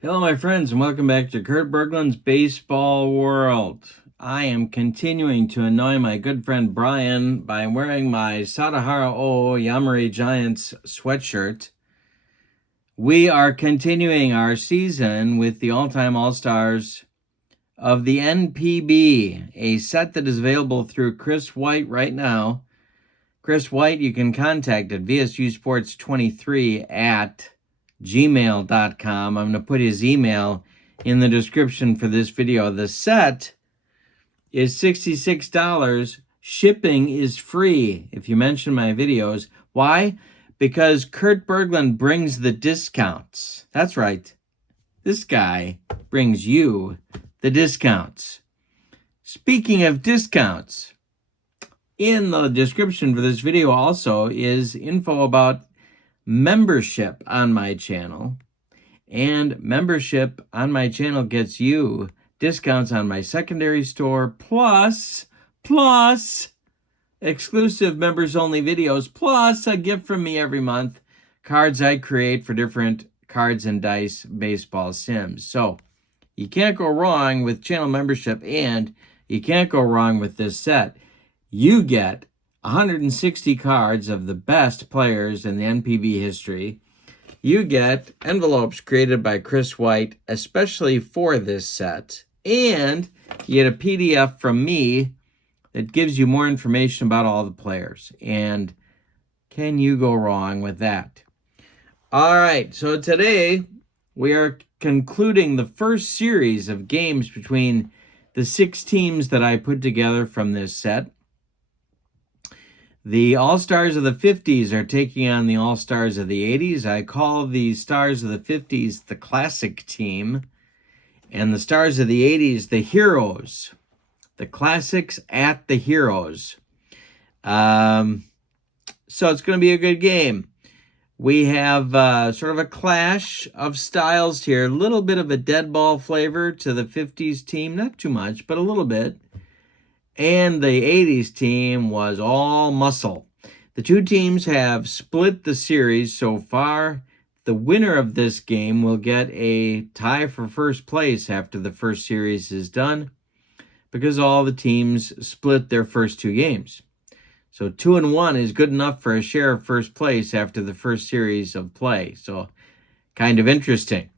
Hello, my friends, and welcome back to Kurt Berglund's Baseball World. I am continuing to annoy my good friend Brian by wearing my Sadahara O Yamarei Giants sweatshirt. We are continuing our season with the all-time All-Stars of the NPB, a set that is available through Chris White right now. Chris White, you can contact at vsusports23 at gmail.com. I'm going to put his email in the description for this video. The set is $66. Shipping is free if you mention my videos. Why? Because Kurt Berglund brings the discounts. That's right. This guy brings you the discounts. Speaking of discounts, in the description for this video also is info about membership on my channel. And membership on my channel gets you discounts on my secondary store, plus exclusive members-only videos, plus a gift from me every month, cards I create for different cards and dice baseball sims. So you can't go wrong with channel membership, and you can't go wrong with this set. You get 160 cards of the best players in the NPB history. You get envelopes created by Chris White, especially for this set. And you get a PDF from me that gives you more information about all the players. And can you go wrong with that? All right, so today we are concluding the first series of games between the 6 teams that I put together from this set. The All-Stars of the 50s are taking on the All-Stars of the 80s. I call the Stars of the 50s the classic team, and the Stars of the 80s the heroes. The classics at the heroes. So it's going to be a good game. We have sort of a clash of styles here. A little bit of a dead ball flavor to the 50s team. Not too much, but a little bit. And the 80s team was all muscle. The two teams have split the series so far. The winner of this game will get a tie for first place after the first series is done, because all the teams split their first 2 games. So 2-1 is good enough for a share of first place after the first series of play. So kind of interesting.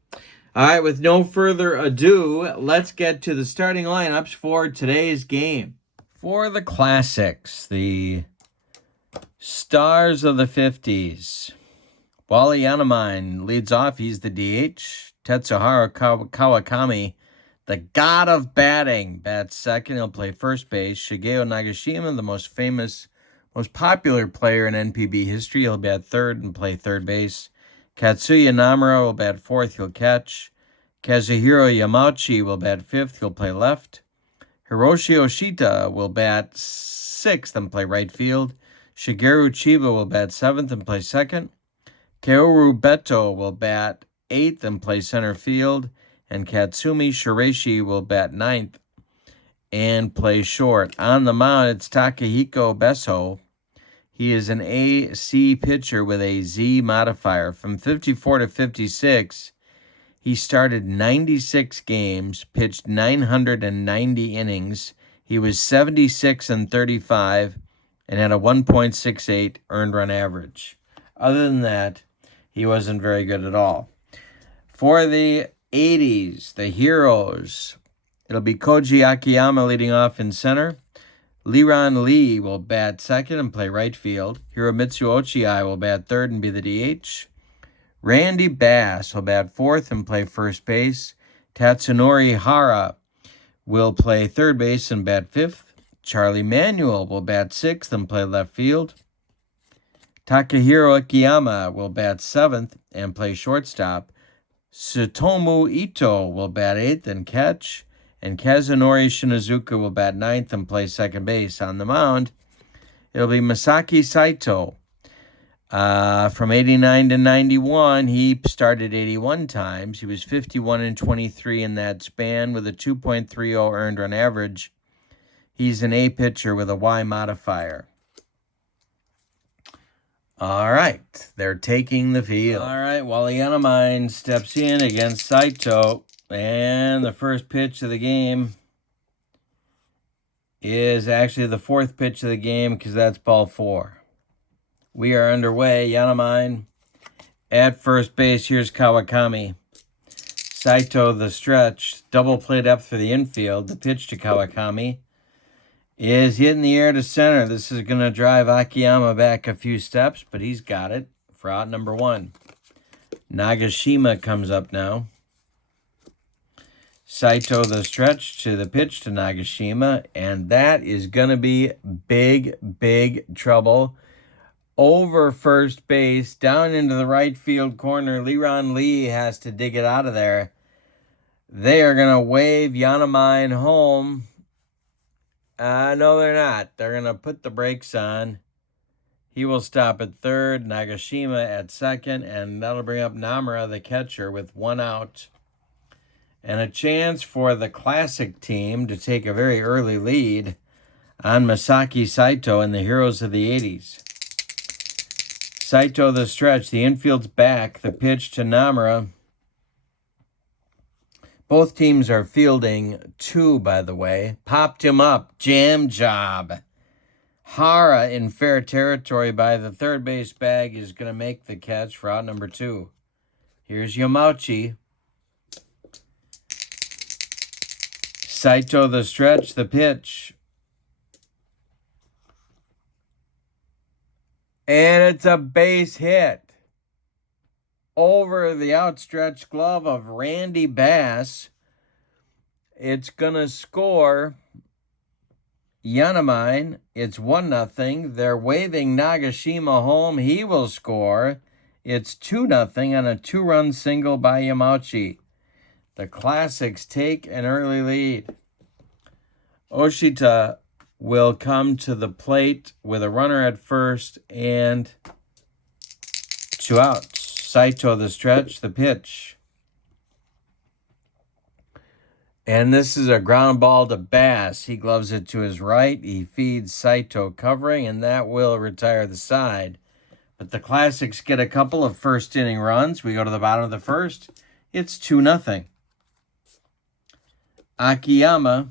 All right, with no further ado, let's get to the starting lineups for today's game. For the classics, the Stars of the 50s, Wally Yanamine leads off. He's the DH. Tetsuharu Kawakami, the god of batting, bats second. He'll play first base. Shigeo Nagashima, the most famous, most popular player in NPB history, he'll bat third and play third base. Katsuya Namura will bat fourth. He'll catch. Kazuhiro Yamauchi will bat fifth. He'll play left. Hiroshi Oshita will bat sixth and play right field. Shigeru Chiba will bat seventh and play second. Kaoru Beto will bat eighth and play center field. And Katsumi Shireshi will bat ninth and play short. On the mound, it's Takahiko Beso. He is an AC pitcher with a Z modifier. From 54 to 56, he started 96 games, pitched 990 innings. He was 76-35 and had a 1.68 earned run average. Other than that, he wasn't very good at all. For the 80s, the heroes, it'll be Koji Akiyama leading off in center. Liran Lee will bat second and play right field. Hiromitsu Ochiai will bat third and be the DH. Randy Bass will bat fourth and play first base. Tatsunori Hara will play third base and bat fifth. Charlie Manuel will bat sixth and play left field. Takahiro Akiyama will bat seventh and play shortstop. Tsutomu Ito will bat eighth and catch. And Kazunori Shinazuka will bat ninth and play second base. On the mound, it'll be Masaki Saito. From 89 to 91, he started 81 times. He was 51-23 in that span with a 2.30 earned run average. He's an A pitcher with a Y modifier. All right, they're taking the field. All right, Wally Yanamine steps in against Saito, and the first pitch of the game is actually the fourth pitch of the game because that's ball 4. We are underway. Yanamine at first base. Here's Kawakami. Saito, the stretch, double play depth for the infield. The pitch to Kawakami is hit in the air to center. This is going to drive Akiyama back a few steps, but he's got it for out number 1. Nagashima comes up now. Saito, the stretch to the pitch to Nagashima, and that is going to be big, big trouble. Over first base, down into the right field corner. Liron Lee has to dig it out of there. They are going to wave Yanamine home. No, they're not. They're going to put the brakes on. He will stop at third, Nagashima at second, and that'll bring up Namura, the catcher, with 1 out. And a chance for the classic team to take a very early lead on Masaki Saito and the Heroes of the 80s. Saito, the stretch, the infield's back, the pitch to Namura. Both teams are fielding 2, by the way. Popped him up. Jam job. Hara in fair territory by the third base bag is going to make the catch for out number 2. Here's Yamauchi. Saito, the stretch, the pitch. And it's a base hit over the outstretched glove of Randy Bass. It's going to score Yanamine. It's 1-0. They're waving Nagashima home. He will score. It's 2-0 on a 2-run single by Yamauchi. The Classics take an early lead. Oshita will come to the plate with a runner at first and 2 outs. Saito, the stretch, the pitch. And this is a ground ball to Bass. He gloves it to his right. He feeds Saito covering, and that will retire the side. But the Classics get a couple of first inning runs. We go to the bottom of the first. It's 2-0. Akiyama,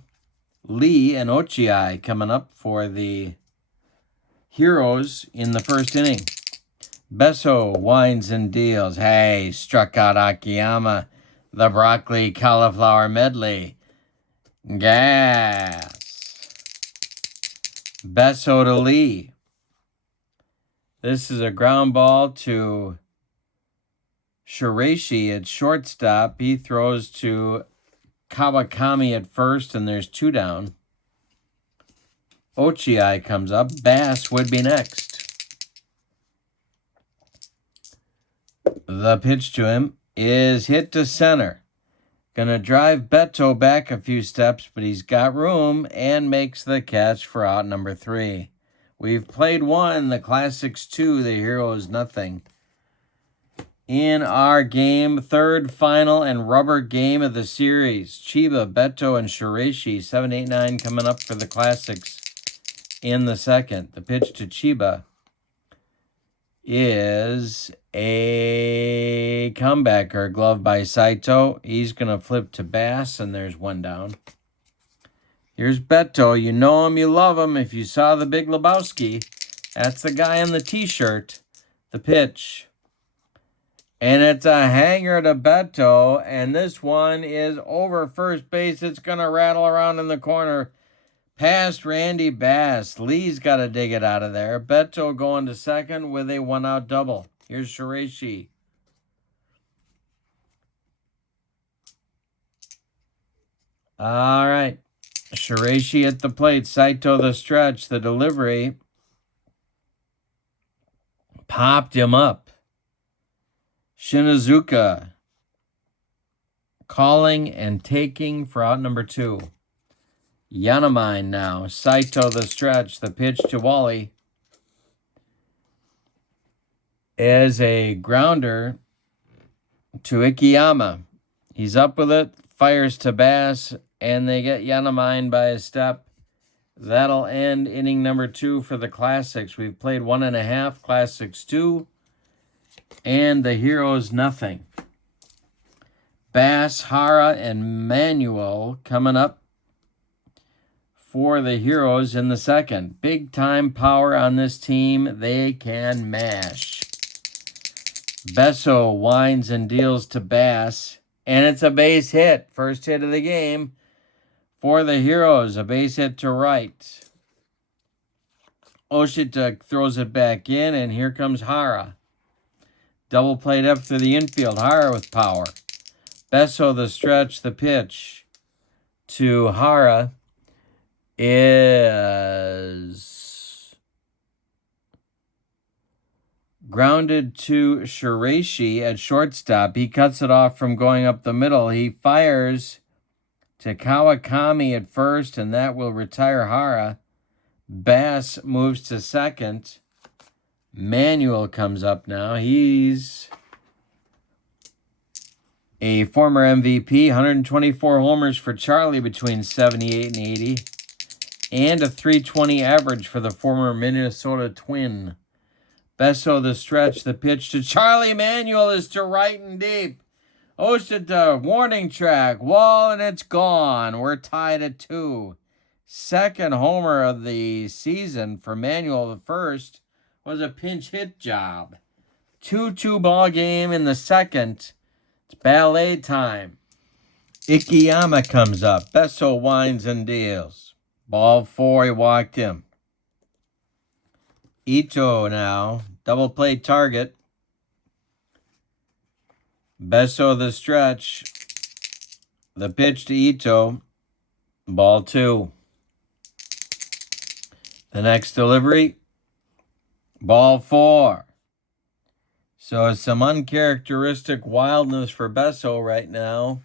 Lee, and Ochiai coming up for the Heroes in the first inning. Besso winds and deals. Hey, struck out Akiyama. The broccoli cauliflower medley. Gas. Besso to Lee. This is a ground ball to Shiraishi at shortstop. He throws to Kawakami at first, and there's 2 down. Ochiai comes up. Bass would be next. The pitch to him is hit to center. Gonna drive Beto back a few steps, but he's got room and makes the catch for out number 3. We've played 1, the Classics 2, the Heroes nothing. In our game, third, final, and rubber game of the series, Chiba, Beto, and Shiraishi, 7, 8, 9 coming up for the Classics in the second. The pitch to Chiba is a comebacker, glove by Saito. He's going to flip to Bass, and there's 1 down. Here's Beto. You know him, you love him. If you saw The Big Lebowski, that's the guy in the t-shirt. The pitch. And it's a hanger to Beto, and this one is over first base. It's going to rattle around in the corner past Randy Bass. Lee's got to dig it out of there. Beto going to second with a 1-out double. Here's Shiraishi. All right. Shiraishi at the plate. Saito the stretch. The delivery popped him up. Shinazuka calling and taking for out number 2. Yanamine now. Saito the stretch. The pitch to Wally is a grounder to Ikiyama. He's up with it. Fires to Bass, and they get Yanamine by a step. That'll end inning number 2 for the Classics. We've played 1.5, Classics 2, and the Heroes nothing. Bass, Hara, and Manuel coming up for the Heroes in the second. Big time power on this team. They can mash. Besso winds and deals to Bass, and it's a base hit. First hit of the game for the Heroes. A base hit to right. Oshita throws it back in, and here comes Hara. Double played up through the infield. Hara with power. Besso the stretch, the pitch to Hara is grounded to Shiraishi at shortstop. He cuts it off from going up the middle. He fires to Kawakami at first, and that will retire Hara. Bass moves to second. Manuel comes up now. He's a former MVP, 124 homers for Charlie between 78 and 80, and a .320 average for the former Minnesota Twin. Besso the stretch, the pitch to Charlie. Manuel is to right and deep. Oshita, warning track, wall, and it's gone. We're tied at 2. Second homer of the season for Manuel. The first was a pinch hit job. 2-2 ball game in the second. It's ballet time. Ikeyama comes up. Besso winds and deals. Ball 4, he walked him. Ito now. Double play target. Besso the stretch. The pitch to Ito. Ball 2. The next delivery. Ball 4. So some uncharacteristic wildness for Besso right now.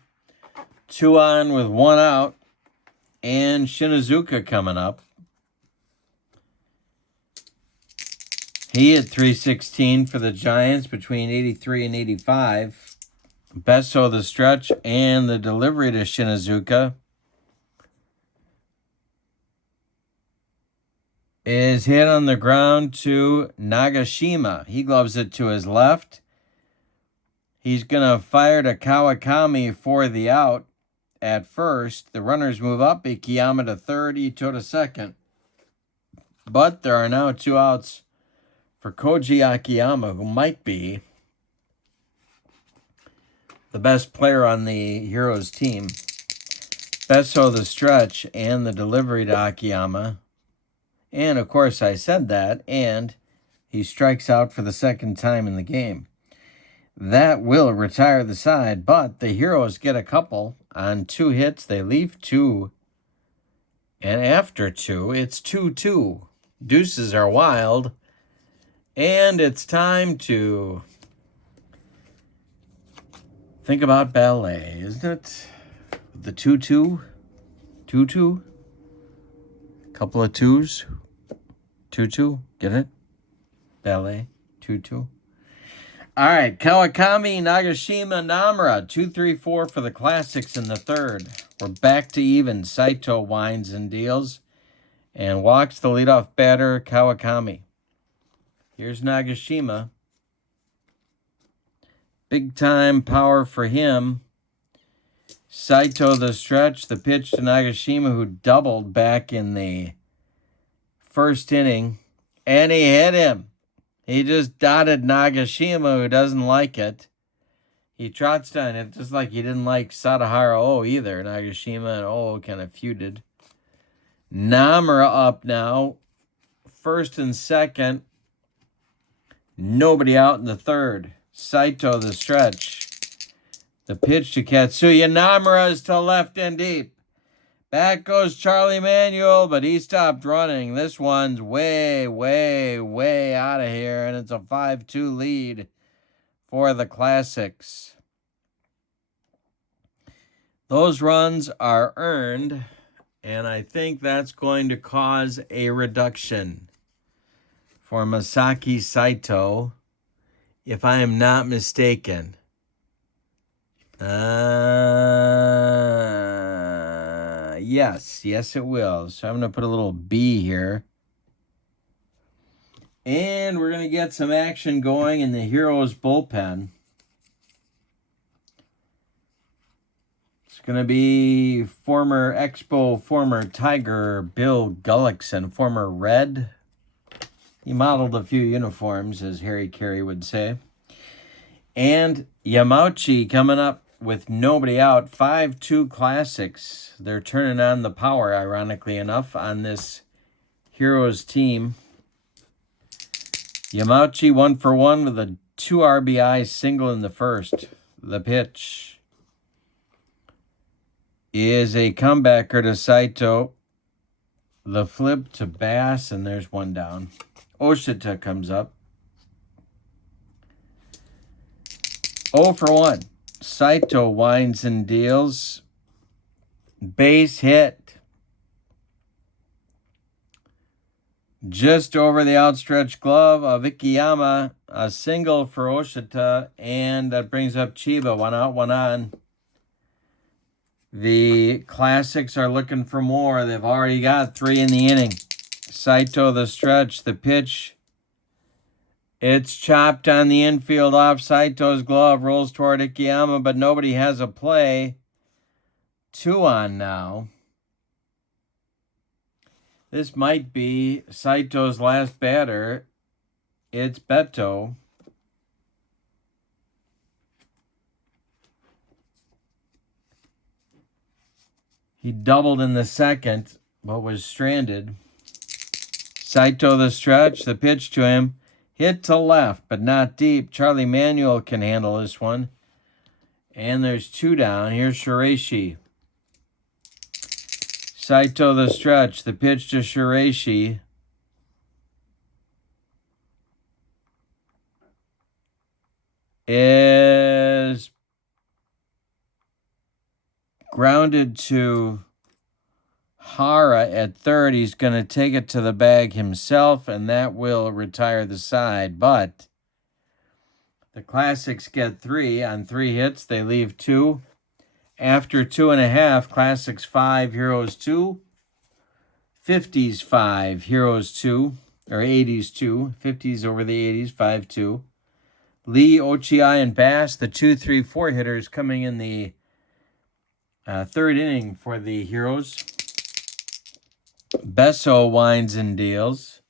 2 on with 1 out. And Shinazuka coming up. He hit .316 for the Giants between 83 and 85. Besso the stretch and the delivery to Shinazuka is hit on the ground to Nagashima. He gloves it to his left. He's going to fire to Kawakami for the out at first. The runners move up. Ikeyama to third, Ito to second. But there are now 2 outs for Koji Akiyama, who might be the best player on the Heroes team. Besso the stretch and the delivery to Akiyama. And, of course, I said that, and he strikes out for the second time in the game. That will retire the side, but the Heroes get a couple on 2 hits. They leave 2, and after 2, it's 2-2. Deuces are wild, and it's time to think about ballet, isn't it? The 2-2? 2-2? Couple of 2s. 2-2, get it? Ballet, 2-2. All right, Kawakami, Nagashima, Namura, 2-3-4 for the Classics in the third. We're back to even. Saito winds and deals and walks the leadoff batter, Kawakami. Here's Nagashima. Big time power for him. Saito the stretch, the pitch to Nagashima, who doubled back in the first inning, and he hit him. He just dotted Nagashima, who doesn't like it. He trots down it just like he didn't like Sadahara O either. Nagashima and O kind of feuded. Namura up now. First and second. Nobody out in the third. Saito the stretch. The pitch to Katsuya. Namura is to left and deep. Back goes Charlie Manuel, but he stopped running. This one's way, way, way out of here, and it's a 5-2 lead for the Classics. Those runs are earned, and I think that's going to cause a reduction for Masaki Saito, if I am not mistaken. Yes, it will. So I'm going to put a little B here. And we're going to get some action going in the Heroes bullpen. It's going to be former Expo, former Tiger, Bill Gullickson, former Red. He modeled a few uniforms, as Harry Carey would say. And Yamauchi coming up with nobody out. 5-2 Classics. They're turning on the power, ironically enough, on this Heroes team. Yamauchi 1-for-1 with a 2 RBI single in the first. The pitch is a comebacker to Saito. The flip to Bass, and there's one down. Oshita comes up. 0-for-1. Saito winds and deals. Base hit. Just over the outstretched glove of Ikeyama. A single for Oshita, and that brings up Chiba. 1 out, 1 on. The Classics are looking for more. They've already got 3 in the inning. Saito the stretch, the pitch. It's chopped on the infield off Saito's glove. Rolls toward Ikeyama, but nobody has a play. 2 on now. This might be Saito's last batter. It's Beto. He doubled in the second, but was stranded. Saito the stretch, the pitch to him. Hit to left, but not deep. Charlie Manuel can handle this one. And there's 2 down. Here's Shiraishi. Saito the stretch, the pitch to Shiraishi. Is grounded to Hara at third. He's going to take it to the bag himself, and that will retire the side. But the Classics get 3 on 3 hits. They leave 2. After 2.5, Classics 5, Heroes 2. 50s 5, Heroes 2. Or 80s 2. 50s over the 80s, 5-2. Lee, Ochi, and Bass, the 2, 3, 4 hitters coming in the third inning for the Heroes. Besso winds and deals.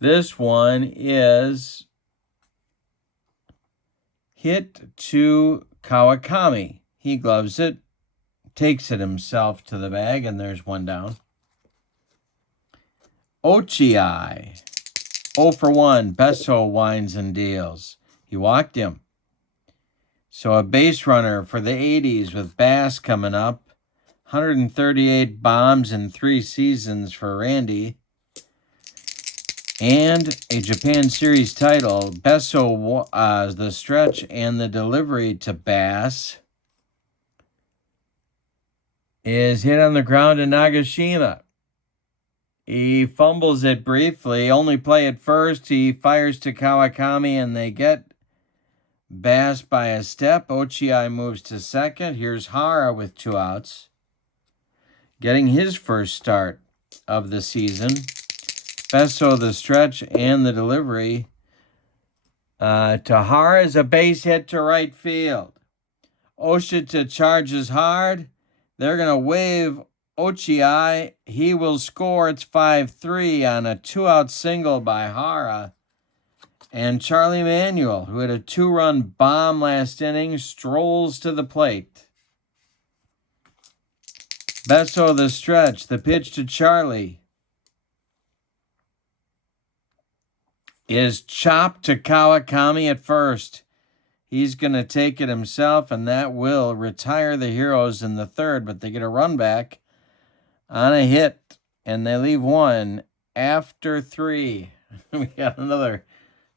This one is hit to Kawakami. He gloves it, takes it himself to the bag, and there's 1 down. Ochi, 0-for-1. Besso winds and deals. He walked him. So a base runner for the 80s with Bass coming up. 138 bombs in 3 seasons for Randy. And a Japan Series title. Besso, the stretch and the delivery to Bass, is hit on the ground to Nagashima. He fumbles it briefly. Only play at first. He fires to Kawakami, and they get Bass by a step. Ochi moves to second. Here's Hara with 2 outs. Getting his first start of the season. Besso the stretch and the delivery to Hara is a base hit to right field. Oshita charges hard. They're going to wave Ochi. He will score. It's 5-3 on a 2-out single by Hara. And Charlie Manuel, who had a 2-run bomb last inning, strolls to the plate. Besso the stretch, the pitch to Charlie is chopped to Kawakami at first. He's going to take it himself, and that will retire the Heroes in the third, but they get a run back on a hit, and they leave 1 after 3. We got another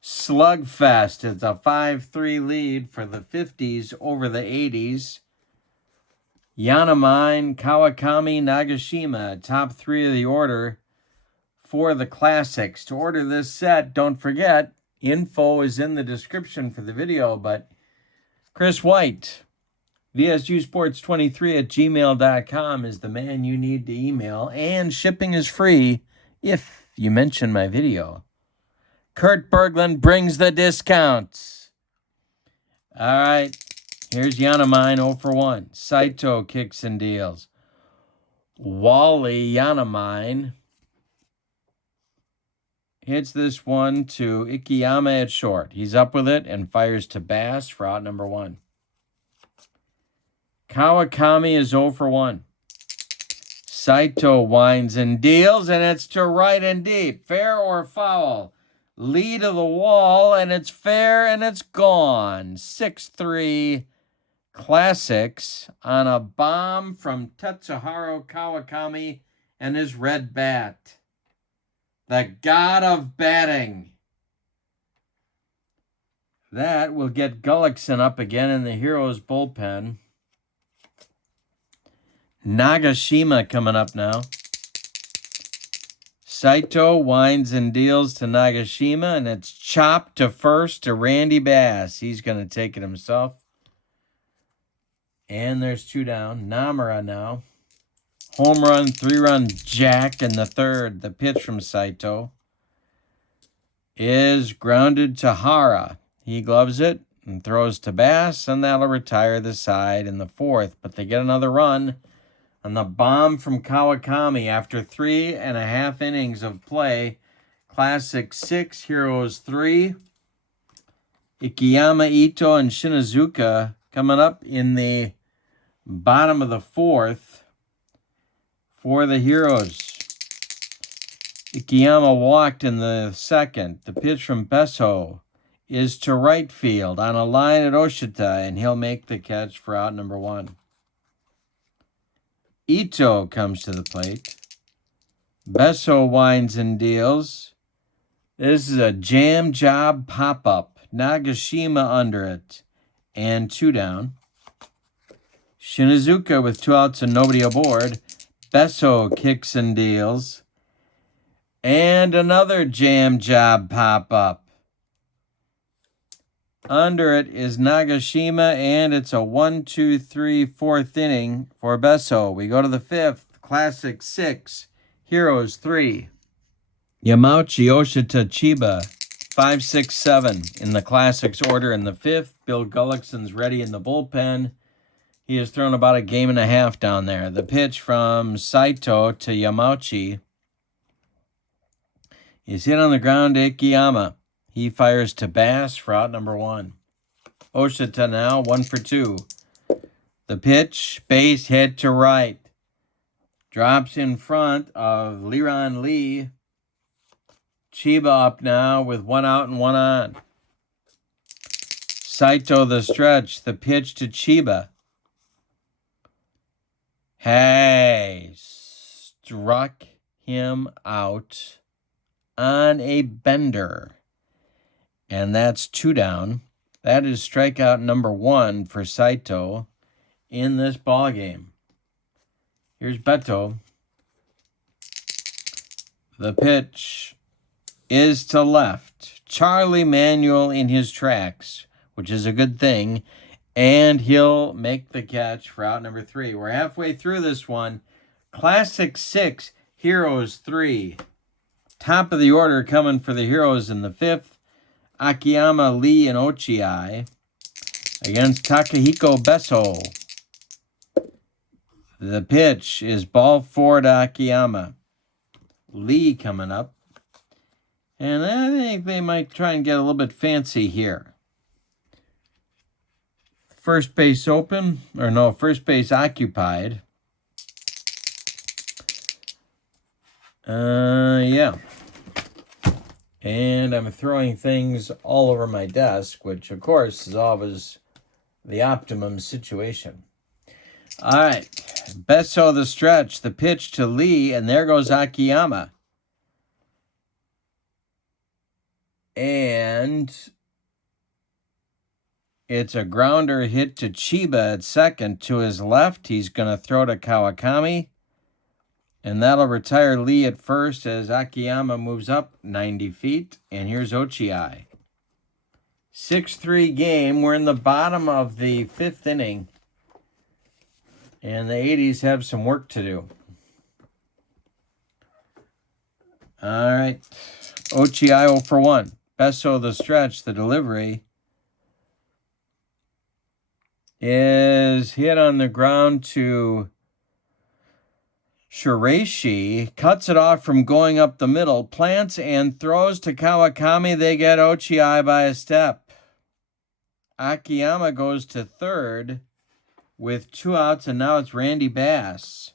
slugfest. It's a 5-3 lead for the 50s over the 80s. Yanamine, Kawakami, Nagashima, top 3 of the order for the Classics. To order this set, don't forget, info is in the description for the video, but Chris White, VSUsports23@gmail.com is the man you need to email, and shipping is free if you mention my video. Kurt Berglund brings the discounts. All right, here's Yanamine 0 for 1. Saito kicks and deals. Wally Yanamine hits this one to Ikeyama at short. He's up with it and fires to Bass for out number 1. Kawakami is 0 for 1. Saito winds and deals, and it's to right and deep. Fair or foul? Lead of the wall, and it's fair, and it's gone. 6-3 Classics on a bomb from Tetsuharu Kawakami and his red bat. The god of batting. That will get Gullickson up again in the Heroes bullpen. Nagashima coming up now. Saito winds and deals to Nagashima, and it's chopped to first to Randy Bass. He's going to take it himself. And there's 2 down. Namura now. Home run, 3-run jack in the third. The pitch from Saito is grounded to Hara. He gloves it and throws to Bass, and that'll retire the side in the fourth. But they get another run on the bomb from Kawakami after 3.5 innings of play. Classic 6, Heroes 3. Ikeyama, Ito, and Shinazuka coming up in the bottom of the fourth for the Heroes. Ikeyama walked in the second. The pitch from Besso is to right field on a line at Oshita, and he'll make the catch for out number 1. Ito comes to the plate. Besso winds and deals. This is a jam job pop-up. Nagashima under it, and 2 down. Shinazuka with 2 outs and nobody aboard. Besso kicks and deals. And another jam job pop-up. Under it is Nagashima, and it's a 1-2-3-4th inning for Besso. We go to the 5th. Classic 6, Heroes 3. Yamauchi, Oshita, Chiba, 5, 6, 7 in the Classics order in the 5th. Bill Gullickson's ready in the bullpen. He has thrown about a game and a half down there. The pitch from Saito to Yamauchi is hit on the ground to Ikeyama. He fires to Bass for out number 1. Oshita now, 1 for 2. The pitch, base hit to right. Drops in front of Liron Lee. Chiba up now with 1 out and 1 on. Saito the stretch. The pitch to Chiba. Hey, struck him out on a bender. And that's 2 down. That is strikeout number 1 for Saito in this ball game. Here's Beto. The pitch is to left. Charlie Manuel in his tracks, which is a good thing. And he'll make the catch for out number 3. We're halfway through this one. Classic 6, Heroes 3. Top of the order coming for the Heroes in the 5th. Akiyama, Lee, and Ochiai against Takahiko Besso. The pitch is ball 4 to Akiyama. Lee coming up. And I think they might try and get a little bit fancy here. First base open, or no, first base occupied. Yeah. And I'm throwing things all over my desk, which, of course, is always the optimum situation. All right. Besso the stretch. The pitch to Lee, and there goes Akiyama. And it's a grounder hit to Chiba at second. To his left, he's going to throw to Kawakami. And that'll retire Lee at first as Akiyama moves up 90 feet. And here's Ochiai. 6-3 game. We're in the bottom of the 5th inning. And the 80s have some work to do. All right. Ochi 0 for 1. Besso the stretch, the delivery is hit on the ground to Shiraishi, cuts it off from going up the middle, plants and throws to Kawakami. They get Ochi by a step. Akiyama goes to third with 2 outs, and now it's Randy Bass.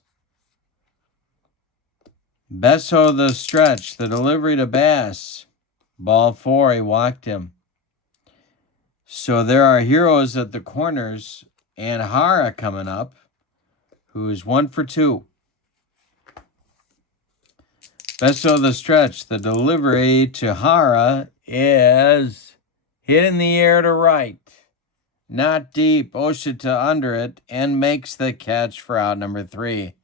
Besso the stretch, the delivery to Bass. Ball 4, he walked him. So there are heroes at the corners, and Hara coming up, who's 1 for 2. Besso the stretch, the delivery to Hara is hit in the air to right. Not deep, Oshita under it, and makes the catch for out number 3.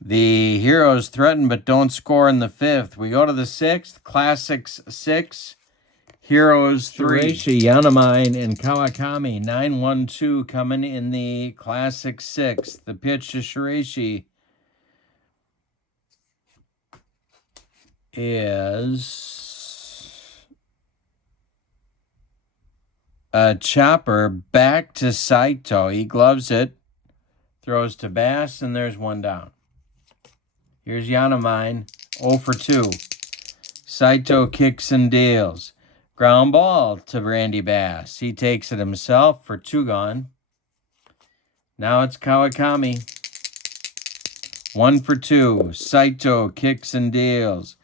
The heroes threaten but don't score in the 5th. We go to the 6th, Classics 6, Heroes 3. Shiraishi, Yanamine, and Kawakami, 9-1-2 coming in the Classic 6. The pitch to Shiraishi is a chopper back to Saito. He gloves it, throws to Bass, and there's 1 down. Here's Yanamine, 0 for 2. Saito kicks and deals. Ground ball to Randy Bass. He takes it himself for 2 gone. Now it's Kawakami. 1 for 2. Saito kicks and deals.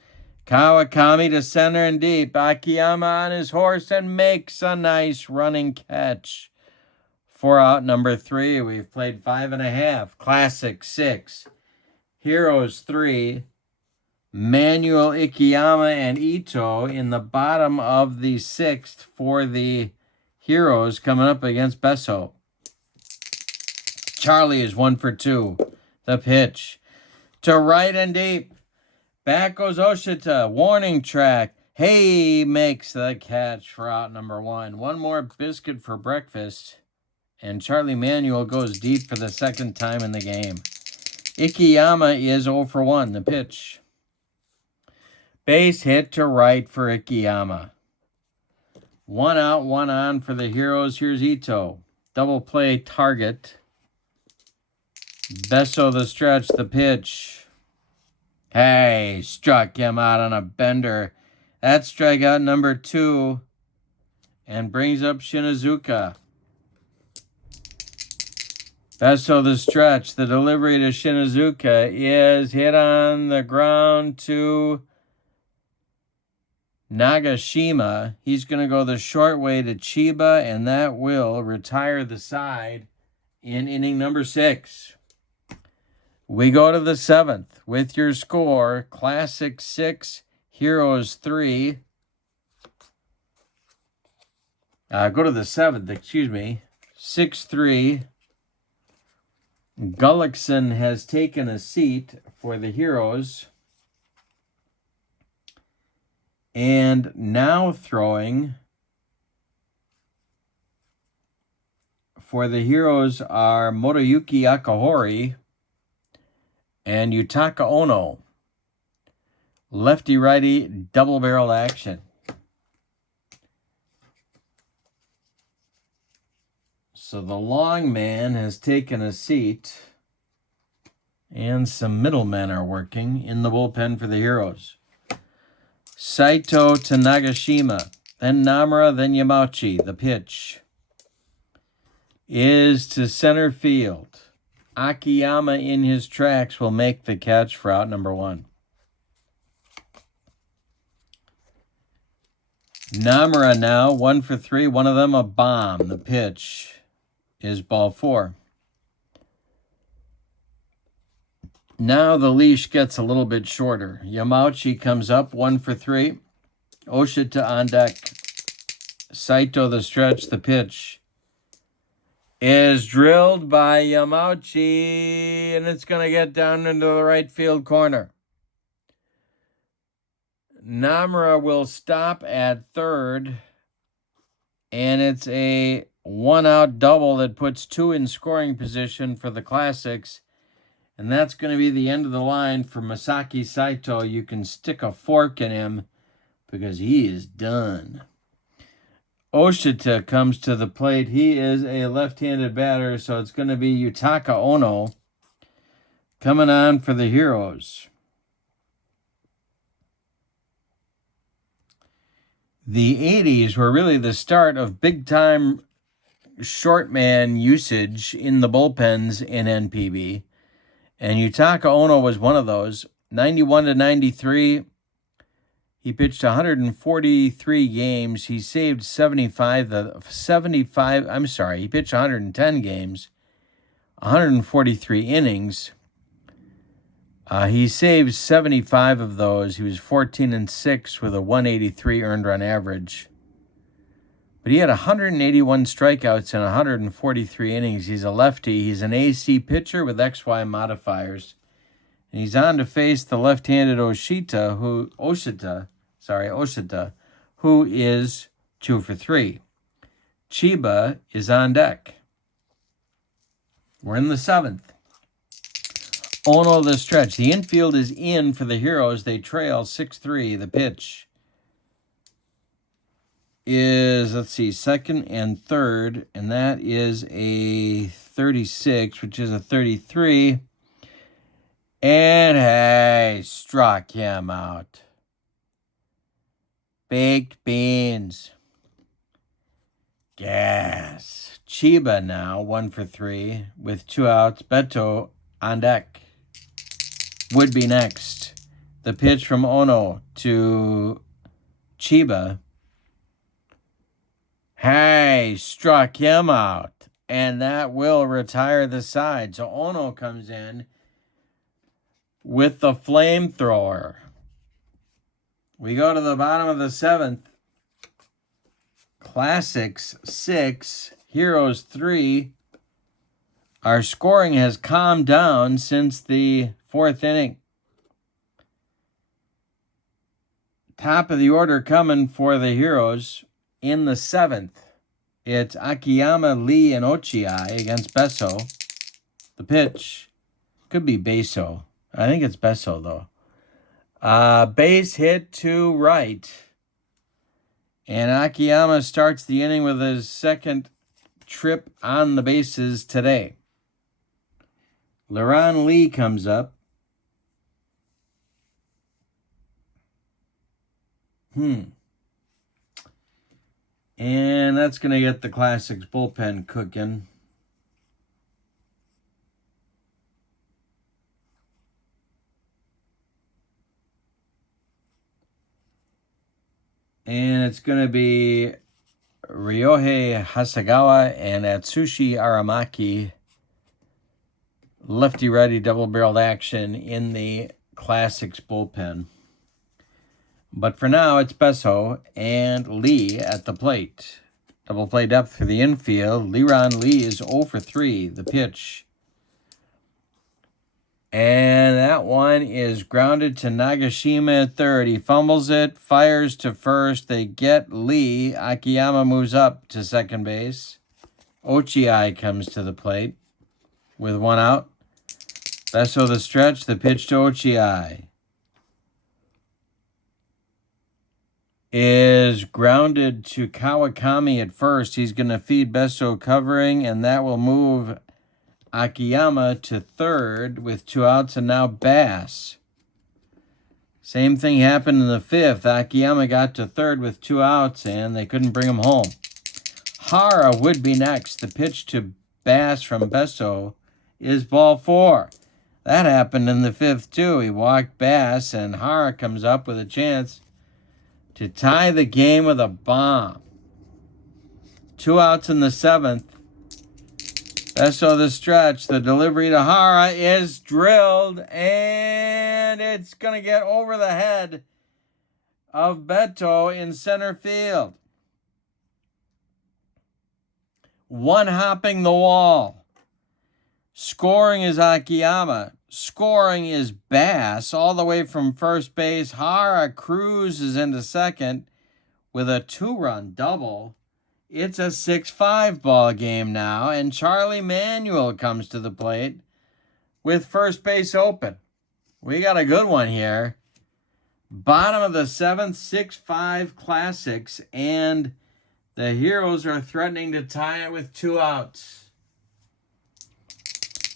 Kawakami to center and deep. Akiyama on his horse and makes a nice running catch. For out number 3. We've played 5.5. Classic 6. Heroes 3. Manuel Ikiyama and Ito in the bottom of the 6th for the Heroes coming up against Besso. Charlie is 1 for 2. The pitch to right and deep. Back goes Oshita. Warning track. Hey makes the catch for out number 1. 1 more biscuit for breakfast. And Charlie Manuel goes deep for the 2nd time in the game. Ikiyama is 0 for 1. The pitch. Base hit to right for Ikiyama. 1 out, 1 on for the Heroes. Here's Ito. Double play target. Besso the stretch, the pitch. Hey, struck him out on a bender. That's strikeout number 2 and brings up Shinazuka. Besso the stretch. The delivery to Shinazuka is hit on the ground to Nagashima. He's going to go the short way to Chiba, and that will retire the side in inning number 6. We go to the 7th with your score, Classic 6, Heroes 3. Go to the 7th, excuse me. 6-3. Gullickson has taken a seat for the Heroes. And now throwing for the Heroes are Motoyuki Akahori and Yutaka Ono. Lefty-righty double-barrel action. So the long man has taken a seat, and some middlemen are working in the bullpen for the Heroes. Saito to Nagashima, then Namura, then Yamauchi. The pitch is to center field. Akiyama in his tracks will make the catch for out number 1. Namura now, 1 for 3, one of them a bomb. The pitch is ball 4. Now the leash gets a little bit shorter. Yamauchi comes up, 1 for 3. Oshita on deck. Saito the stretch, the pitch is drilled by Yamauchi, and it's going to get down into the right field corner. Namura will stop at third, and it's a one-out double that puts 2 in scoring position for the Classics. And that's going to be the end of the line for Masaki Saito. You can stick a fork in him because he is done. Oshita comes to the plate. He is a left-handed batter, so it's going to be Yutaka Ono coming on for the Heroes. The 80s were really the start of big-time short man usage in the bullpens in NPB. And Yutaka Ono was one of those. 91 to 93, he pitched 143 games. He saved 75. He pitched 110 games, 143 innings. He saved 75 of those. He was 14-6 with a 183 earned run average. But he had 181 strikeouts in 143 innings. He's a lefty. He's an AC pitcher with XY modifiers. And he's on to face the left-handed Oshita, who is 2 for 3. Chiba is on deck. We're in the 7th. Ono the stretch. The infield is in for the Heroes. They trail 6-3. The pitch is, second and third, and that is a 36, which is a 33. And hey, struck him out. Baked beans. Gas. Chiba now, 1 for 3, with 2 outs. Beto on deck. Would be next. The pitch from Ono to Chiba. Hey, struck him out. And that will retire the side. So Ono comes in with the flamethrower. We go to the bottom of the 7th. Classics 6, Heroes 3. Our scoring has calmed down since the 4th inning. Top of the order coming for the Heroes. In the 7th, it's Akiyama, Lee, and Ochiai against Besso. The pitch could be Beso. I think it's Besso, though. Base hit to right. And Akiyama starts the inning with his second trip on the bases today. Leron Lee comes up. And that's going to get the Classics bullpen cooking. And it's going to be Ryohei Hasegawa and Atsushi Aramaki. Lefty-righty double-barreled action in the Classics bullpen. But for now, it's Besso and Lee at the plate. Double play depth for the infield. Leron Lee is 0 for 3. The pitch. And that one is grounded to Nagashima at third. He fumbles it, fires to first. They get Lee. Akiyama moves up to second base. Ochiai comes to the plate with 1 out. Besso the stretch. The pitch to Ochiai is grounded to Kawakami at first. He's going to feed Besso covering, and that will move Akiyama to third with 2 outs, and now Bass. Same thing happened in the 5th. Akiyama got to third with 2 outs, and they couldn't bring him home. Hara would be next. The pitch to Bass from Besso is ball 4. That happened in the 5th, too. He walked Bass, and Hara comes up with a chance to tie the game with a bomb. 2 outs in the 7th. Besso the stretch. The delivery to Hara is drilled, and it's going to get over the head of Beto in center field. One hopping the wall. Scoring is Akiyama. Scoring is Bass all the way from first base. Hara cruises into second with a 2-run double. It's a 6-5 ball game now, and Charlie Manuel comes to the plate with first base open. We got a good one here. Bottom of the 7th, 6-5 Classics, and the Heroes are threatening to tie it with 2 outs.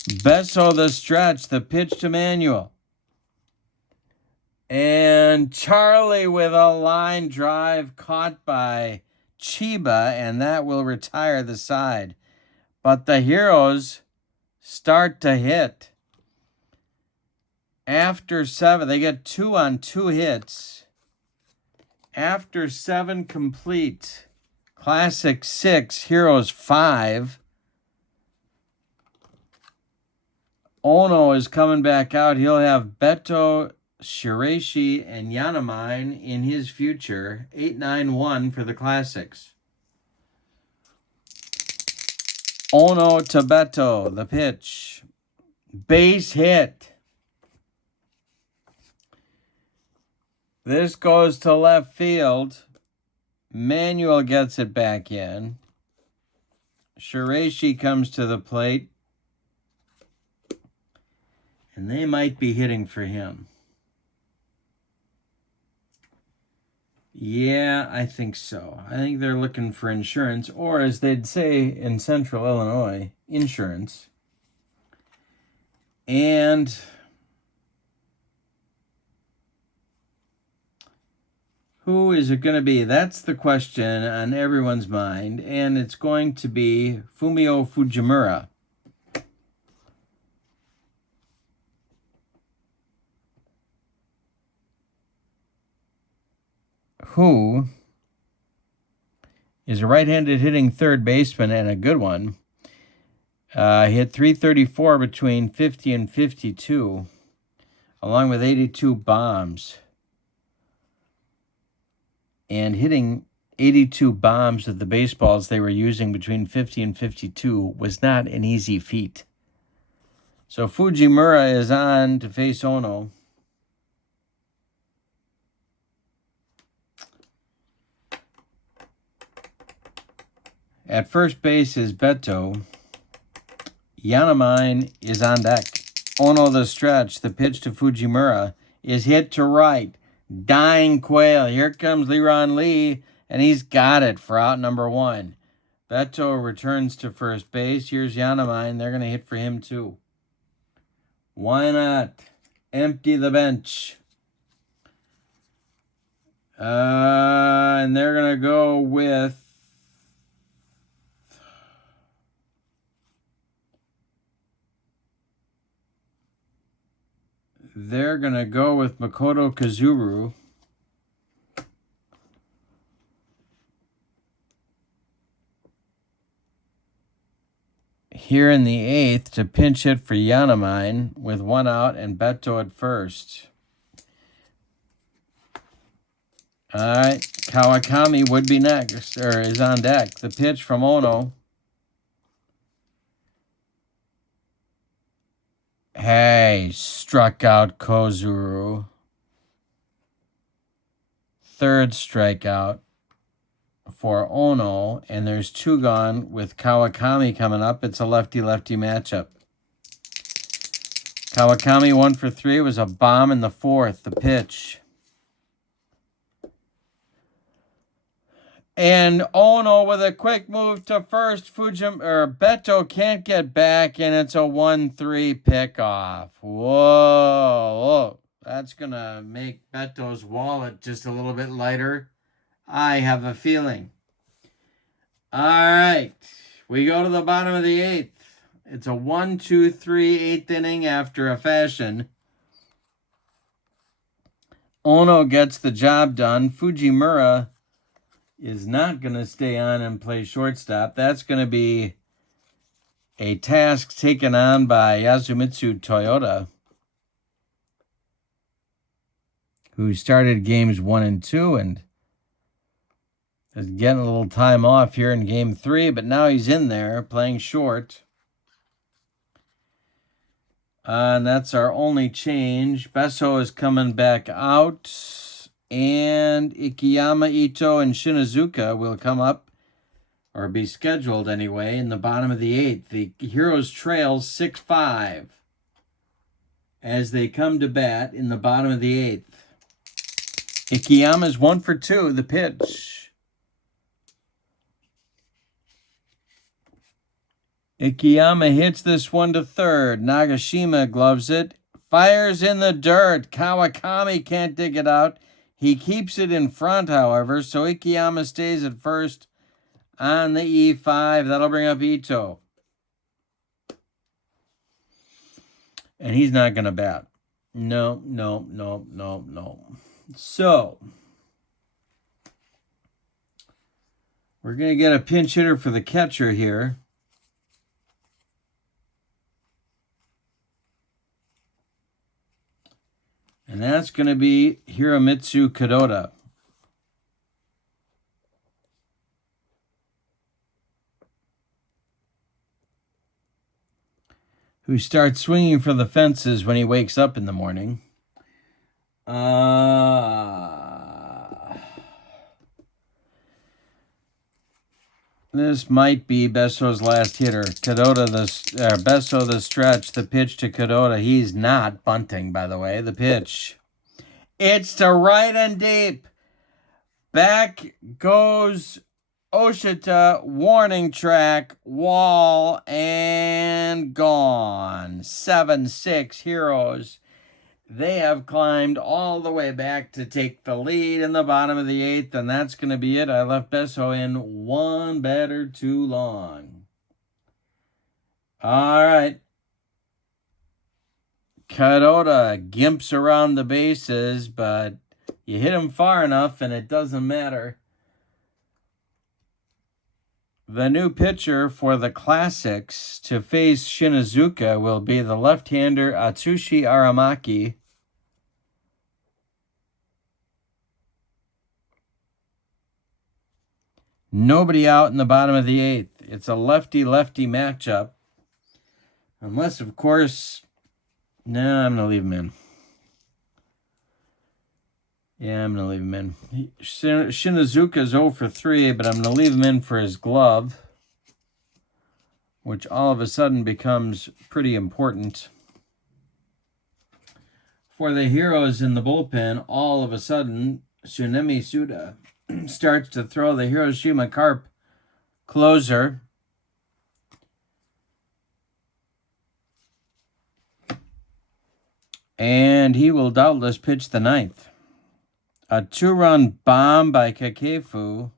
Besso the stretch, the pitch to Manuel. And Charlie with a line drive caught by Chiba, and that will retire the side. But the Heroes start to hit. After 7, they get 2 on 2 hits. After 7 complete, Classic 6, Heroes 5. Ono is coming back out. He'll have Beto, Shiraishi, and Yanamine in his future. 8-9-1 for the Classics. Ono to Beto, the pitch. Base hit. This goes to left field. Manuel gets it back in. Shiraishi comes to the plate. And they might be hitting for him. Yeah, I think so. I think they're looking for insurance, or as they'd say in Central Illinois, insurance. And who is it going to be? That's the question on everyone's mind, and it's going to be Fumio Fujimura. Who is a right-handed hitting third baseman and a good one. Hit .334 between 50 and 52, along with 82 bombs. And hitting 82 bombs with the baseballs they were using between 50 and 52 was not an easy feat. So Fujimura is on to face Ono. At first base is Beto. Yanamine is on deck. Ono the stretch. The pitch to Fujimura is hit to right. Dying Quail. Here comes Leron Lee, and he's got it for out number 1. Beto returns to first base. Here's Yanamine. They're going to hit for him too. Why not? Empty the bench. And they're going to go with Makoto Kazuru. Here in the 8th to pinch hit for Yanamine with 1 out and Beto at first. All right, Kawakami would be next, or is on deck. The pitch from Ono. Hey, struck out Kozuru. 3rd strikeout for Ono, and there's 2 gone with Kawakami coming up. It's a lefty-lefty matchup. Kawakami 1 for 3 was a bomb in the 4th, the pitch. And Ono with a quick move to first. Beto can't get back, and it's a 1-3 pickoff. Whoa. That's going to make Beto's wallet just a little bit lighter. I have a feeling. All right. We go to the bottom of the 8th. It's a 1-2-3 8th inning after a fashion. Ono gets the job done. Fujimura is not going to stay on and play shortstop. That's going to be a task taken on by Yasumitsu Toyota, who started games 1 and 2 and is getting a little time off here in game 3, but now he's in there playing short. And that's our only change. Besso is coming back out. And Ikeyama, Ito, and Shinazuka will come up. or be scheduled anyway, in the bottom of the 8th. The Heroes trail 6-5 as they come to bat in the bottom of the 8th. Ikeyama's 1 for 2, the pitch. Ikeyama hits this one to third. Nagashima gloves it. Fires in the dirt. Kawakami can't dig it out. He keeps it in front, however, so Ikeyama stays at first on the E5. That'll bring up Ito. And he's not going to bat. No. So, we're going to get a pinch hitter for the catcher here. And that's going to be Hiromitsu Kadota. Who starts swinging for the fences when he wakes up in the morning. This might be Besso's last hitter. Besso the stretch, the pitch to Kadota. He's not bunting, by the way. The pitch. It's to right and deep. Back goes Oshita, warning track, wall, and gone. 7-6 Heroes. They have climbed all the way back to take the lead in the bottom of the 8th, and that's going to be it. I left Besso in one batter too long. All right. Kadota gimps around the bases, but you hit him far enough, and it doesn't matter. The new pitcher for the Classics to face Shinazuka will be the left-hander Atsushi Aramaki. Nobody out in the bottom of the 8th. It's a lefty-lefty matchup. Unless, of course... No, I'm going to leave him in. Yeah, I'm going to leave him in. Shinazuka's 0 for 3, but I'm going to leave him in for his glove, which all of a sudden becomes pretty important. For the Heroes in the bullpen, all of a sudden, Tsunemi Suda starts to throw the Hiroshima Carp closer. And he will doubtless pitch the 9th. A 2-run bomb by Kadota,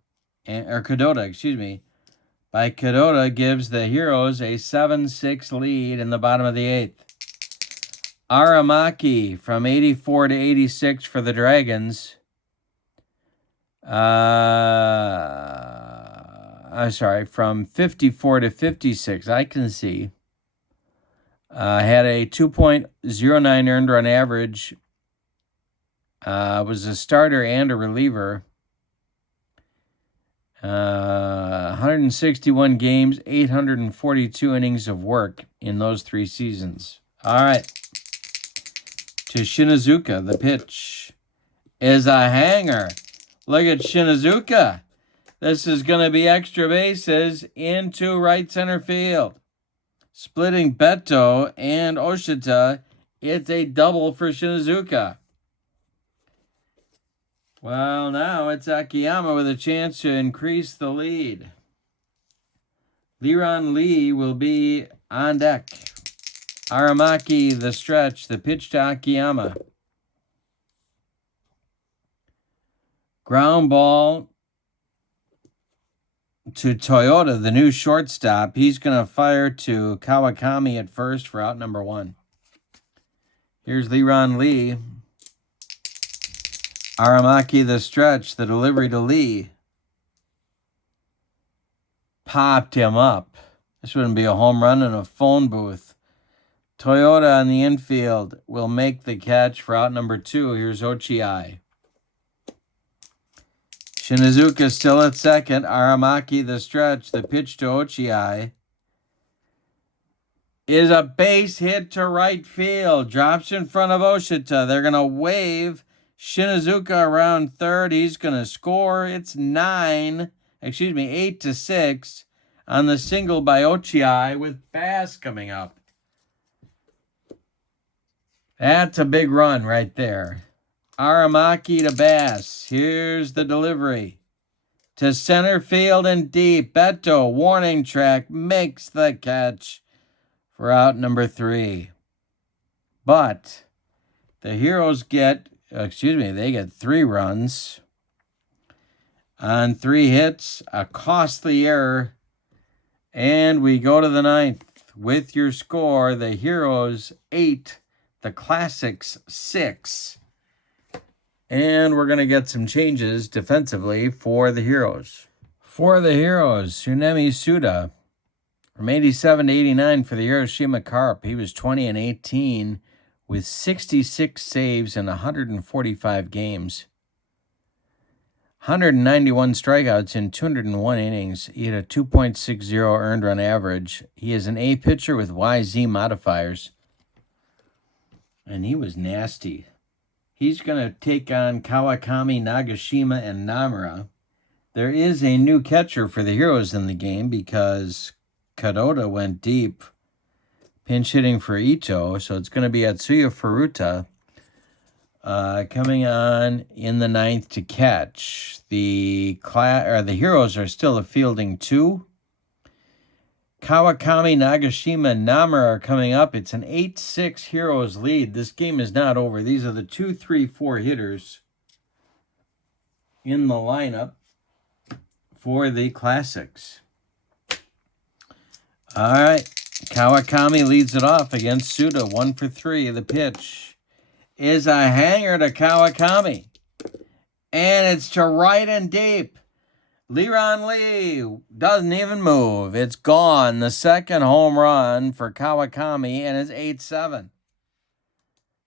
by Kadota gives the Heroes a 7-6 lead in the bottom of the 8th. Aramaki from 84 to 86 for the Dragons. From 54 to 56, I can see. Had a 2.09 earned run average. Was a starter and a reliever. 161 games, 842 innings of work in those 3 seasons. All right. To Shinazuka, the pitch is a hanger. Look at Shinazuka. This is going to be extra bases into right center field. Splitting Beto and Oshita. It's a double for Shinazuka. Well, now it's Akiyama with a chance to increase the lead. Liron Lee will be on deck. Aramaki, the stretch, the pitch to Akiyama. Ground ball to Toyota, the new shortstop. He's going to fire to Kawakami at first for out number 1. Here's Liron Lee. Aramaki, the stretch, the delivery to Lee. Popped him up. This wouldn't be a home run in a phone booth. Toyota on the infield will make the catch for out number 2. Here's Ochiai. Shinazuka still at second. Aramaki, the stretch, the pitch to Ochiai. Is a base hit to right field. Drops in front of Oshita. They're going to wave Shinazuka around third. He's going to score. It's 9 8-6 on the single by Ochi with Bass coming up. That's a big run right there. Aramaki to Bass. Here's the delivery. To center field and deep. Beto, warning track, makes the catch for out number 3. But the Heroes get 3 runs on 3 hits, a costly error, and we go to the 9th with your score. The Heroes 8, the Classics 6. And we're going to get some changes defensively for the Heroes. For the Heroes, Tsunemi Suda from 87 to 89 for the Hiroshima Carp. He was 20-18 with 66 saves in 145 games. 191 strikeouts in 201 innings. He had a 2.60 earned run average. He is an A pitcher with YZ modifiers. And he was nasty. He's going to take on Kawakami, Nagashima, and Namura. There is a new catcher for the Heroes in the game because Kadota went deep, pinch hitting for Ito. So it's going to be Atsuya Furuta coming on in the 9th to catch. The Heroes are still a fielding 2. Kawakami, Nagashima, and Namura are coming up. It's an 8-6 Heroes lead. This game is not over. These are the 2, 3, 4 hitters in the lineup for the Classics. All right. Kawakami leads it off against Suda. 1 for 3. The pitch is a hanger to Kawakami. And it's to right and deep. Liron Lee doesn't even move. It's gone. The second home run for Kawakami, and it's 8-7.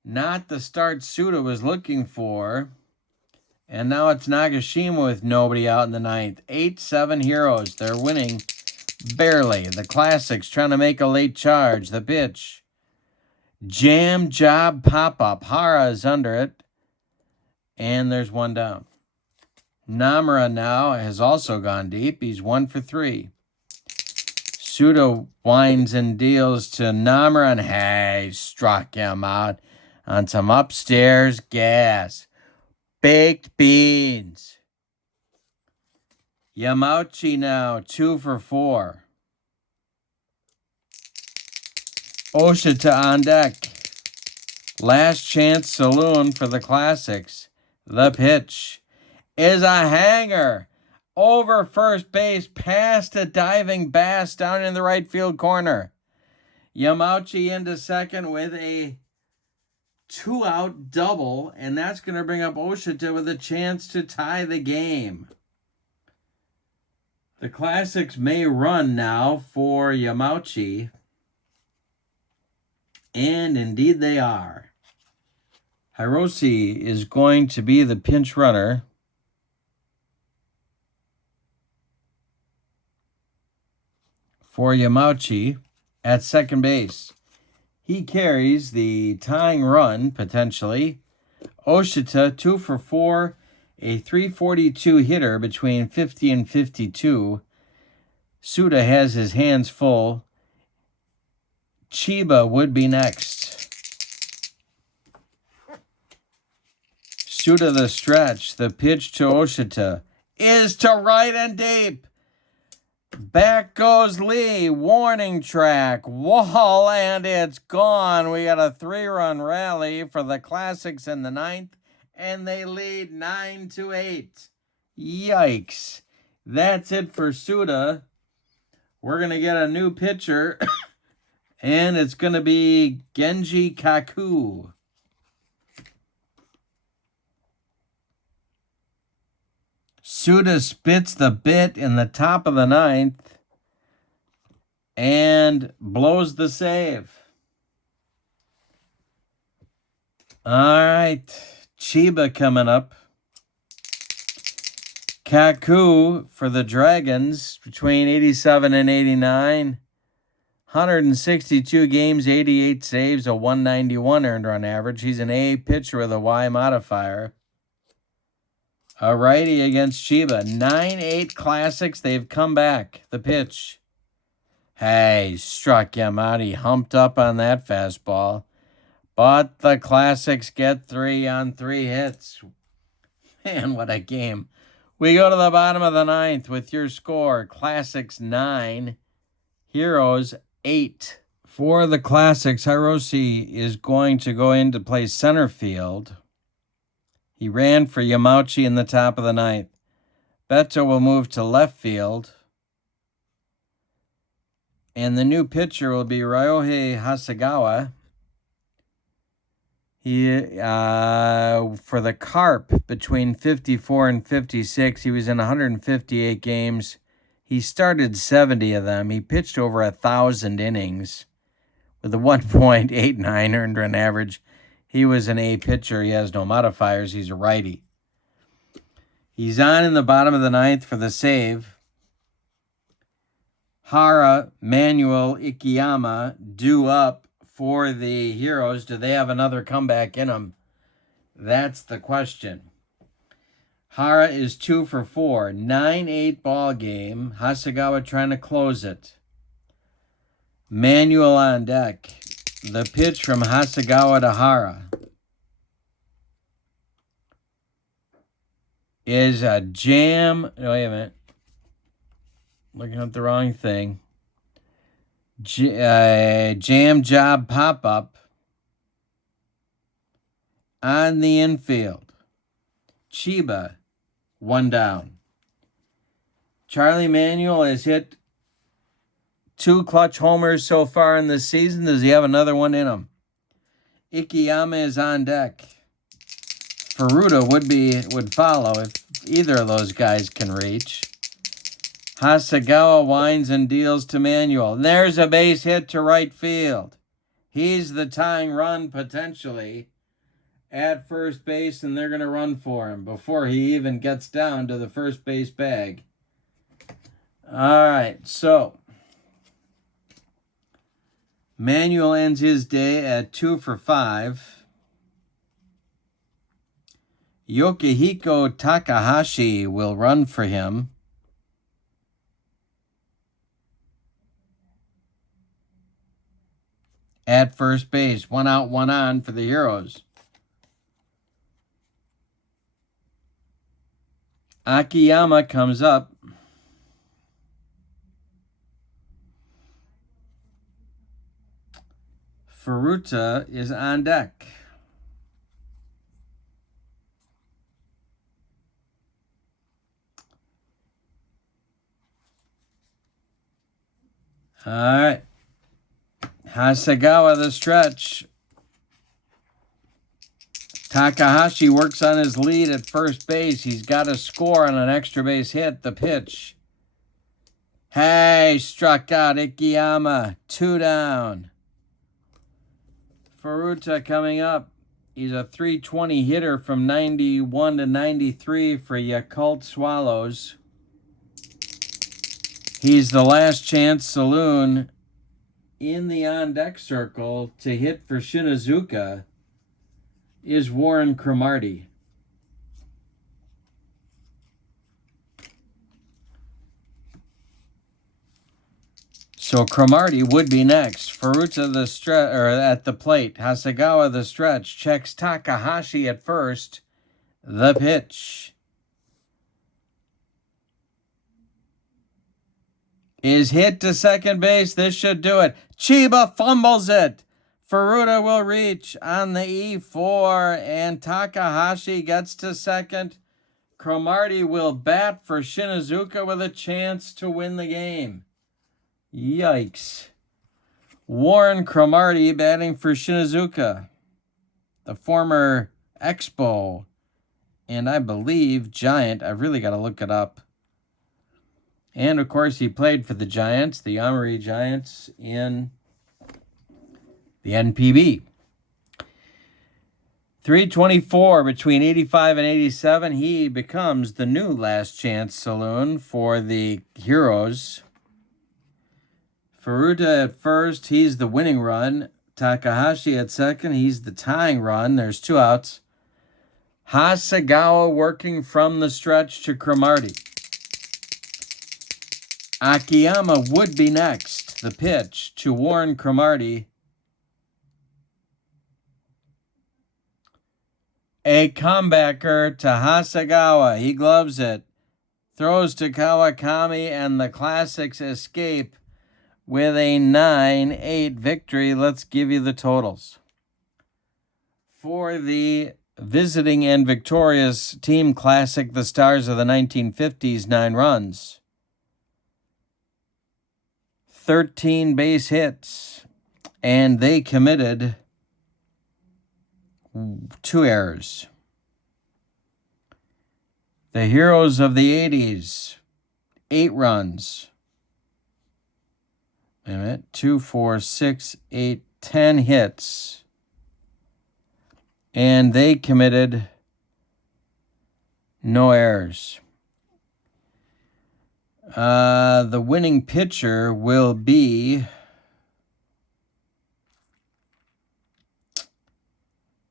Not the start Suda was looking for. And now it's Nagashima with nobody out in the 9th. 8-7 Heroes. They're winning barely. The Classics trying to make a late charge. The pitch. Jam job pop-up. Hara is under it. And there's 1 down. Namura now has also gone deep. He's 1 for 3. Suda winds and deals to Namura, and hey, struck him out on some upstairs gas. Baked beans. Yamauchi now 2 for 4. Oshita on deck. Last chance saloon for the Classics. The pitch is a hanger over first base past a diving Bass down in the right field corner. Yamauchi into second with a 2-out double, and that's going to bring up Oshita with a chance to tie the game. The Classics may run now for Yamauchi, and indeed they are. Hiroshi is going to be the pinch runner. For Yamauchi at second base. He carries the tying run, potentially. Oshita, 2 for 4, a 342 hitter between 50 and 52. Suda has his hands full. Chiba would be next. Suda the stretch. The pitch to Oshita is to right and deep. Back goes Lee, warning track, wall, and it's gone. We got a 3-run rally for the Classics in the 9th, and they lead 9-8. Yikes. That's it for Suda. We're going to get a new pitcher, and it's going to be Genji Kaku. Suda spits the bit in the top of the 9th and blows the save. All right, Chiba coming up. Kaku for the Dragons between 87 and 89. 162 games, 88 saves, a 191 earned run average. He's an A pitcher with a Y modifier. A righty against Chiba. 9-8 Classics. They've come back. The pitch. Hey, struck Yamati. Humped up on that fastball. But the Classics get 3 on 3 hits. Man, what a game. We go to the bottom of the ninth with your score. Classics 9, Heroes 8. For the Classics, Hiroshi is going to go in to play center field. He ran for Yamauchi in the top of the ninth. Beto will move to left field. And the new pitcher will be Ryohei Hasegawa. He, for the Carp, between 54 and 56, he was in 158 games. He started 70 of them. He pitched over 1,000 innings with a 1.89 earned run average. He was an A pitcher. He has no modifiers. He's a righty. He's on in the bottom of the ninth for the save. Hara, Manuel, Ikiyama due up for the Heroes. Do they have another comeback in them? That's the question. Hara is 2 for 4. 9-8 ball game. Hasegawa trying to close it. Manuel on deck. The pitch from Hasegawa to Hara is a jam. Wait a minute. Looking at the wrong thing. Jam job pop-up on the infield. Chiba, 1 down. Charlie Manuel has hit 2 clutch homers so far in the season. Does he have another one in him? Ikiyama is on deck. Furuta would follow if either of those guys can reach. Hasegawa winds and deals to Manuel. And there's a base hit to right field. He's the tying run potentially at first base, and they're going to run for him before he even gets down to the first base bag. All right, so Manuel ends his day at 2 for 5. Yokihiko Takahashi will run for him. At first base, 1 out, 1 on for the Heroes. Akiyama comes up. Furuta is on deck. All right. Hasegawa the stretch. Takahashi works on his lead at first base. He's got a score on an extra base hit. The pitch. Hey, struck out Ikiyama. 2 down. Furuta coming up. He's a .320 hitter from 91 to 93 for Yakult Swallows. He's the last chance saloon in the on-deck circle to hit for Shinazuka is Warren Cromartie. So Cromartie would be next. Furuta the stretch, or at the plate. Hasegawa the stretch. Checks Takahashi at first. The pitch is hit to second base. This should do it. Chiba fumbles it. Furuta will reach on the E4, and Takahashi gets to second. Cromartie will bat for Shinazuka with a chance to win the game. Yikes. Warren Cromartie batting for Shinazuka, the former Expo, and I believe Giant. I've really got to look it up. And, of course, he played for the Giants, the Yomiuri Giants, in the NPB. 324 between 85 and 87. He becomes the new last chance saloon for the Heroes. Furuta at first. He's the winning run. Takahashi at second. He's the tying run. There's 2 outs. Hasegawa working from the stretch to Cromartie. Akiyama would be next. The pitch to Warren Cromartie. A comebacker to Hasegawa. He gloves it. Throws to Kawakami, and the Classics escape with a 9-8 victory. Let's give you the totals. For the visiting and victorious team Classic, the Stars of the 1950s, 9 runs. 13 base hits, and they committed 2 errors. The Heroes of the 80s, 8 runs. Wait a minute. 2, 4, 6, 8, 10 hits. And they committed no errors. The winning pitcher will be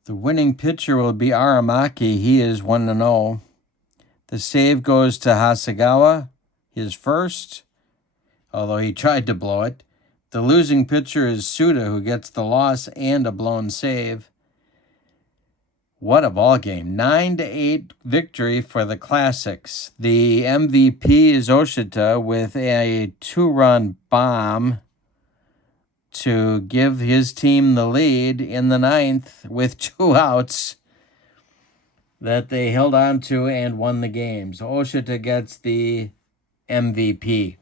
Aramaki. He is 1-0. The save goes to Hasegawa, his first, although he tried to blow it. The losing pitcher is Suda, who gets the loss and a blown save. What a ball game. 9-8 victory for the Classics. The MVP is Oshita with a 2-run bomb to give his team the lead in the 9th with 2 outs that they held on to and won the game. So Oshita gets the MVP.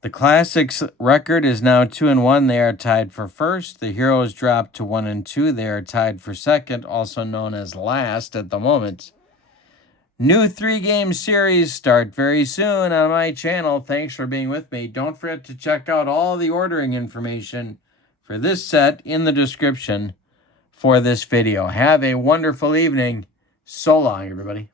The Classics record is now 2-1. They are tied for first. The Heroes dropped to 1-2. They are tied for second, also known as last at the moment. New 3-game series start very soon on my channel. Thanks for being with me. Don't forget to check out all the ordering information for this set in the description for this video. Have a wonderful evening. So long, everybody.